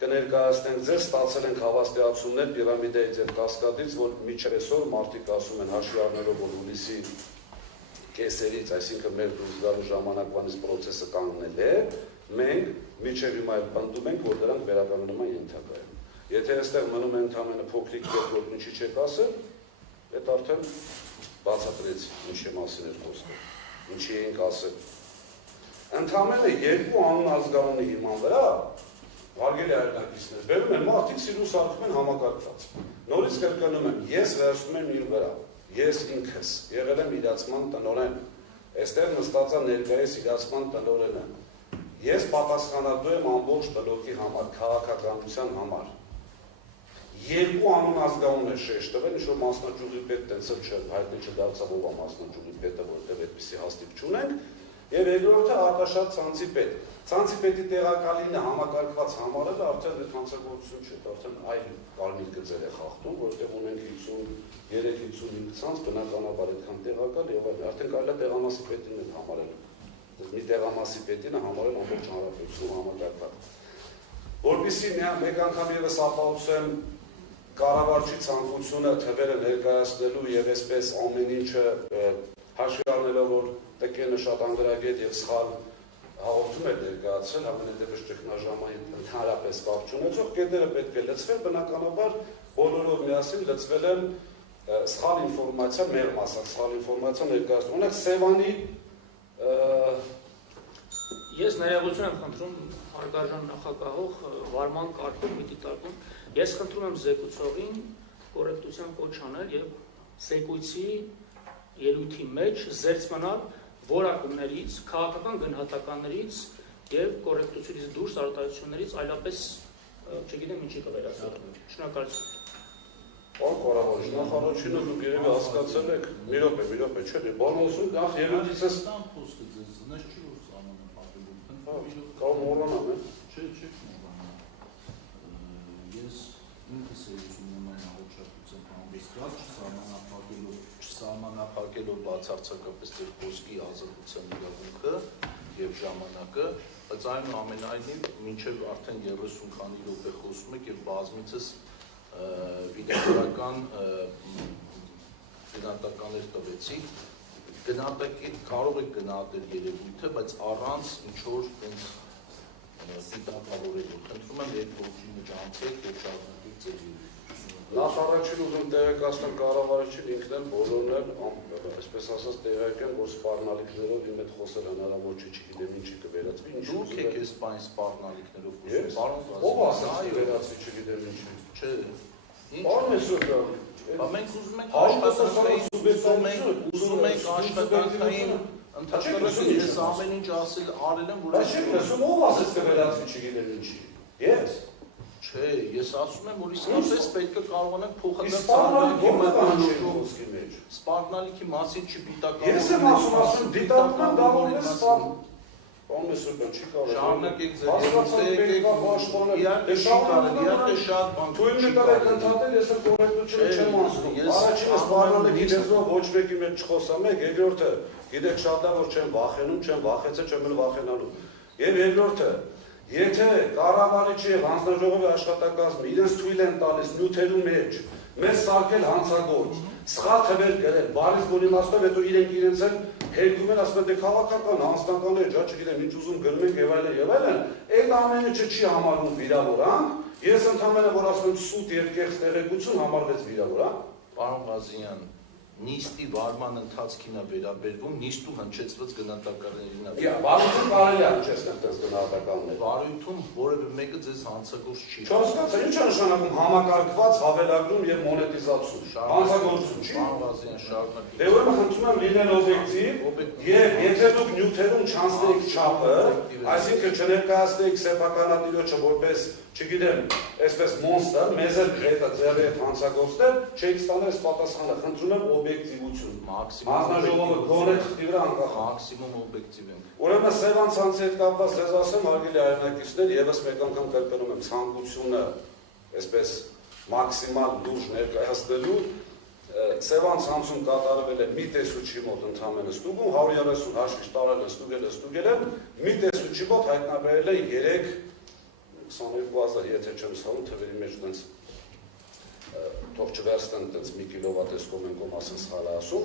կներկայացնենք ձեզ, ստացել ենք հավաստիացումներ պիրամիդայից եւ կասկադից, որ մինչև այսօր մարդիկ ասում են հաշվի առնելով, որ հուլիսի կեսերից, այսինքն մեր դուրս գալու ժամանակվանից process-ը կանգնել է, մենք մինչև հիմա պնդում ենք, որ դրանք վերականգնման ենթակա են։ Եթե այստեղ մնում է ընդամենը փոքրիկ կետ, որ ինչի չեք ասել, այդ արդեն բացատրեցի, ինչի մասին էր խոսքը, ինչի էինք ասել։ Ընդամենը երկու անուն ազգանունի հիման վրա Վարգելի հայրենակիցներ, բերում են մարդիկ սիրուն սարքում են համակարգված։ Նորից կրկնում եմ, ես վերցնում եմ իր վրա, ես ինքս եղել եմ իրացման տնօրեն, այստեղ նստած է ներկայիս իրացման տնօրենը։ Ես պատասխանատու եմ ամբողջ բլոկի համար, քաղաքականության համար։ Երկու անուն ազգանուն է շեշտ տվել, ինչ որ մասնաճյուղի պետ տենց հայտնի չդարձավ ով է մասնաճյուղի պետը, որտեղ այդպիսի հաստիք չունենք, եւ երկրորդը Արտաշատ ցանցի պետ։ Ցանցի պետի տեղակալինը համակարգված համարել արդեն այդ հանցագործություն չէ, արդեն այլ կարմիր գծեր է խախտում, որտեղ ունենք 53-55 ցանց, բնականաբար այդքան տեղակալ եւ այլն, արդեն կարելի է տեղամասի պետին էլ համարել։ Մի տեղամասի պետին է համարել ամբողջ հանրապետություն համակարգված։ Որպեսզի մեկ անգամ եւս ապահովեմ կառավարչի ցանկությունը թվերը ներկայացնելու եւ այսպես ամեն ինչը հաշվի առնելով, որ տկենը շատ անգրագետ եւ սխալ հաղորդում էր ներկայացել, ամենատեղից ճգնաժամային ընդհանրապես կապ չունեցող կետերը պետք է լցվել, բնականաբար բոլորով միասին լցվել են սխալ ինֆորմացիա, մեղմ ասած սխալ ինֆորմացիա ներկայացնում։ Ունենք Սևանի Ես ներողություն եմ խնդրում հարգարժան նախագահող վարման կարգով մի դիտարկում։ Ես խնդրում եմ զեկուցողին կոռեկտության կոչ անել եւ զեկույցի ելույթի մեջ զերծ մնալ որակումներից, քաղաքական գնահատականներից եւ կոռեկտությունից դուրս արտահայտություններից, այլապես չգիտեմ ինչի կվերածվի։ Շնորհակալություն։ Պարոն կառավարիչ, նախարարությունը դուք երևի հասկացել եք, մի րոպե, չէ՞, բանոսում նախ ելույթից խոսքը ձեզ զնես չի որ սահմանը պատելու։ Կարող մոռանամ, է։ Չէ, մոռանամ։ Ես ինքս ելույթում եմ այն հաղորդակցության համբերքած չսահմանափակելով բացարձակապես ձեր խոսքի ազատության իրավունքը եւ ժամանակը, բայց այնուամենայնիվ մինչեւ արդեն 30 քանի րոպե խոսում եք եւ բազմիցս վիդեոական գնահատականներ տվեցիք, կարող եք գնահատել երևույթը, բայց առանց ինչ-որ սիտակավորելու։ Խնդրում եմ այդ ողջի մեջ անցեք եւ շարունակեք ձեր երևույթը։ Նախ առաջին ուզում տեղեկացնել կառավարիչին ինքն էլ բոլորն էլ, այսպես ասած, տեղեկան, որ սպառնալիքներով իմ հետ խոսել հնարավոր չի, չգիտեմ ինչի կվերածվի, Դուք եք այս բան սպառնալիքներով խոսում, պարոն ով ասաց վերածվի, չգիտեմ ինչի։ Չէ։ Պարոն Մեսրոպյան, մենք ուզում ենք աշխատանքային ընդհանրապես ես ամեն ինչ ասել արել եմ, որ Բայց չեք լսում, ով ասաց կվերածվի, չգիտեմ ինչի։ Ես։ Չէ, ես ասում եմ, որ իսկապես պետք է կարողանանք սպառնալիքի մասին չպիտակավորել։ Ես եմ ասում, դիտարկման դավորներ Պարոն Մեսրոպյան, չի կարող։ Շարունակեք ձեր իհարկե շատ բան։ Թույլ նկարեք ընդհատել, ես էլ կոռեկտությունը չեմ ասում։ Առաջինը սպառնալիքի լեզվով ոչ մեկի մեջ չխոսամ եք, երկրորդը գիտեք շատ լավ որ չեմ վախենում, չեմ վախեցել, չեմ էլ վախենալու։ Եվ երկրորդը Եթե կառավարիչի եւ հանձնաժողովի աշխատակազմը իրենց թույլ են տալիս նյութերու մեջ մեզ սարքել հանցագործ, սխալ թվեր գրել, բարիս բուն իմաստով հետո իրենք իրենց են հերգում են, ասում են դե քաղաքական, անձնական է, չգիտեմ ինչ ուզում գրում ենք եւ այլն, այդ ամենը չի համարվում վիրավորանք, ես ընդհանրապես որ ասում եմ սուտ եւ կեղծ տեղեկություն համարվեց վիրավորանք։ Պարոն Ղազարյան, նիստի վարման ընթացքին է վերաբերվում, նիստու հնչեցված գնահատականներին է։ Վարույթում կարելի է հնչեցնել դες գնահատականներ։ Վարույթում որևէ մեկը ձեզ հանցագործ չի։ Չհասկացա, ինչ է նշանակում համակարգված հավելագրում եւ մոնետիզացիա։ Հանցագործություն չի։ Պարոն Ղազարյան, շարունակեք։ Դե ուրեմն խնդրում եմ լինել օբյեկտիվ եւ եթե դուք նյութերում չանցնեք չափը, այսինքն չներկայացնեք սեփականատիրոջը որպես չգիտեմ, այսպես մոնստր, մեզ էլ հետը ձեռի հետ հանցագործներ, չեք ստանել այս պատասխանը, խնդրում եմ օբյեկտիվություն։ Հանձնաժողովը գոնե թղթի վրա անկախ։ Մաքսիմում օբյեկտիվ ենք։ Ուրեմն Սևան ցանցի հետ կապված ձեզ ասեմ, հարգելի հայրենակիցներ, եւս մեկ անգամ կրկնում եմ ցանկությունը, այսպես մաքսիմալ լուրջ ներկայացնելու Սևան ցանցում կատարվել է մի տեսուչի մոտ ընդհանրապես ստուգում, 130 հաշվիչ տարել են, ստուգել են, մի տեսուչի մոտ հայտնաբերել են 3 22,000 եթե չեմ սխալվում, թվերի մեջ տենց թող չվերցնեն տենց մի կիլովատեսկով ենք մասին սխալ ասում,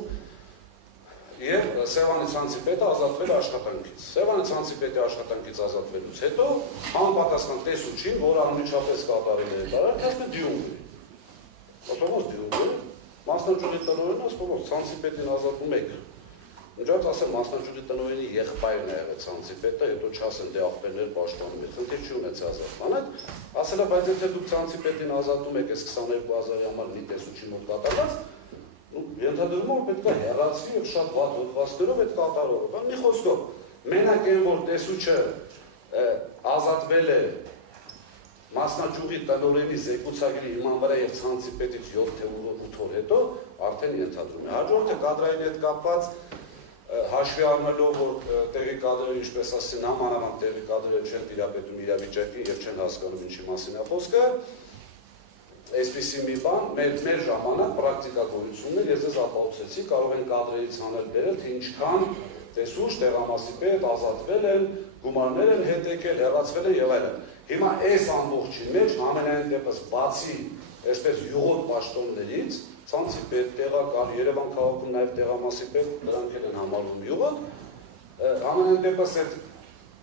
եւ Սևանի ցանցի պետը ազատվել է աշխատանքից։ Սևանի ցանցի պետի աշխատանքից ազատվելուց հետո համապատասխան տեսուչին, որ անմիջապես կատարել է դարան, ասում է դյունգ։ Ո՞տոմոս դյունգ։ Մասնաճյուղի տնօրենը ասում է ցանցի պետին ազատում եք։ Ինչպես ասեմ, մասնաճյուղի տնօրենի եղբայրն է եղել ցանցի պետը, հետո չասեն դե աղբերներ պաշտպանում են, խնդիր չի ունեցել ազատման։ Ասել է, բայց եթե դուք ցանցի պետին ազատում եք, այս 22,000-ի համար մի տեսուչի մոտ կատարած, ենթադրում որ պետք է հեռացվի եւ շատ վատ հոդվածներով այդ կատարողը։ Բան մի խոսքով, մենակ այն որ տեսուչը ազատվել է մասնաճյուղի տնօրենի զեկուցակի հիման վրա եւ ցանցի պետից 7 թե 8 օր հետո արդեն ենթադրում է։ Հաջորդը կադրային հետ կապված հաշվի առնելով որ տեղի կադրերը ինչպես ասեցին համանավանդ տեղի կադրերը չեն տիրապետում իրավիճակին եւ չեն հասկանում ինչի մասին է խոսքը, այսպիսի մի բան մեր ժամանակ պրակտիկա գոյությունն է, ես ձեզ ապացուցեցի, կարող են կադրերից հանել բերել, թե ինչքան տեսուչ, տեղամասի պետ ազատվել են, գումարներ են հետ եկել, հեռացվել են եւ այլն։ Հիմա այս ամբողջի մեջ ամենայն դեպս բացի այսպես յուղոտ պաշտոններից, ցանցի պետ, տեղական, Երևան քաղաքում նաեւ տեղամասի պետ, դրանք են համարվում յուղոտ, ամենայն դեպս այդ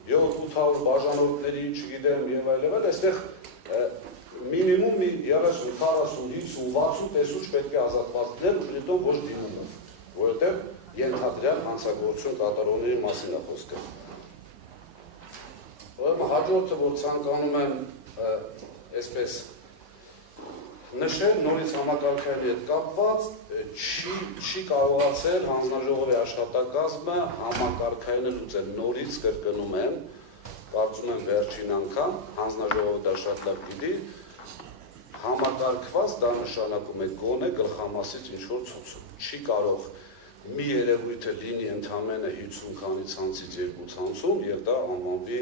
7-800 բաժանորդների, չգիտեմ եւ այլն, այստեղ մինիմում 30, 40, 50, 60 տեսուչ պետք է ազատված դնել ու հետո ոչ դիմումը, որովհետև ենթադրյալ հանցագործություն կատարողների մասին է խոսքը։ Ուրեմն հաջորդը, որ ցանկանում եմ այսպես նշել, նորից համակարգերի հետ կապված, չի կարողացել հանձնաժողովի աշխատակազմը համակարգային լուծել, նորից կրկնում եմ, կարծում եմ վերջին անգամ, հանձնաժողովը դա շատ լավ գիտի, համակարգված դա նշանակում է գոնե գլխամասից ինչ-որ ցուցում։ Չի կարող մի երևույթը լինի ընդամենը 50 քանի ցանցից 2 ցանցում եւ դա անվանվի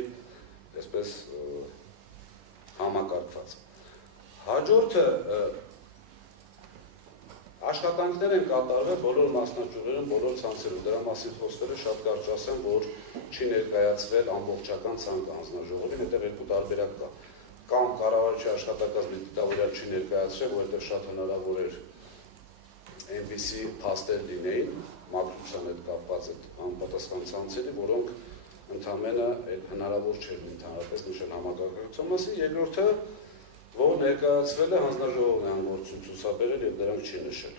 այսպես համակարգված։ Հաջորդը աշխատանքներ են կատարվել բոլոր մասնաճյուղերում, բոլոր ցանցերում։ Դրա մասին խոսքերը շատ կարճ ասեմ, որ չի ներկայացվել ամբողջական ցանկ հանձնաժողովին, այդտեղ երկու տարբերակ կա։ Կամ կառավարչի աշխատակազմի դիտավորյալ չի ներկայացրել, որովհետև շատ հնարավոր էր այնպիսի փաստեր լինեին մաքրության հետ կապված այդ անպատասխան ցանցերի, որոնք ընդամենը այդ հնարավոր չէր ընդհանրապես նշել համակարգակցության մասին։ Երկրորդը, որ ներկայացվել է հանձնաժողովն է անգործություն ցուցաբերել եւ դրանք չի նշել։